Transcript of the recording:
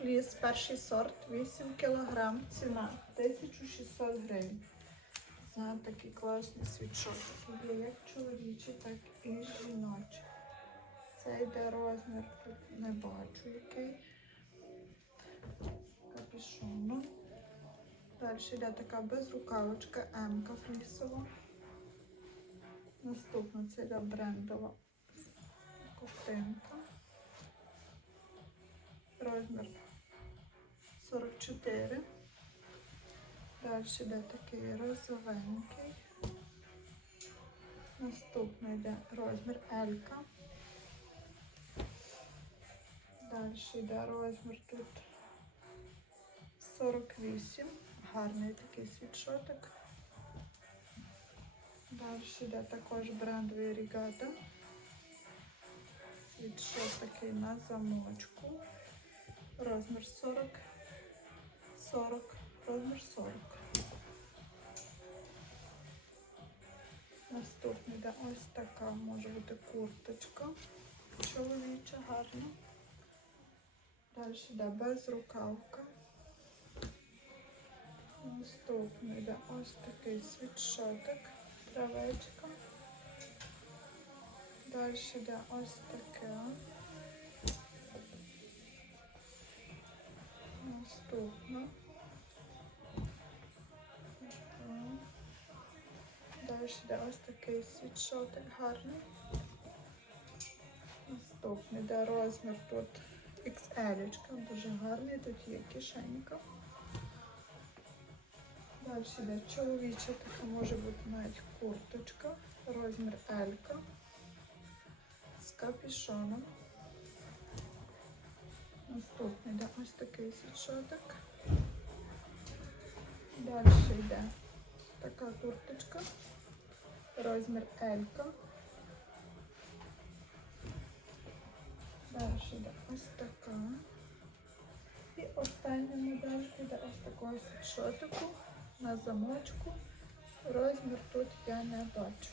Фліс, перший сорт, 8 кг, ціна 1600 гривень. За такий класний світшот. Є як чоловічий, так і жіночий. Це йде розмір, тут не бачу який. Капюшону. Далі йде така безрукавочка М-ка флісова. Наступна це йде брендова ковтинка. Розмір 44. Далі йде такий розовенький. Наступний йде розмір Елька. Далі йде розмір тут 48. Гарний такий світшотик. Далі йде також брендовий Рігата. Світшот такий на замочку. Розмір 40. 40. Розмір 40. Наступний йде ось така може бути курточка. Чоловіча, гарна. Далі йде безрукавка. Наступний йде ось такий світшотик, травечка. Далі йде ось таке. Наступно. Йде ось такий світшотик гарний. Наступний йде розмір тут XL, дуже гарний, тут є кишенька. Далі йде чоловіча, така може бути навіть курточка, розмір L з капюшоном. Наступний йде ось такий світшотик. Далі йде така курточка, розмір Елька. Далі йде ось така. І остання моделька йде ось такого світшотику на замочку. Розмір тут я не бачу.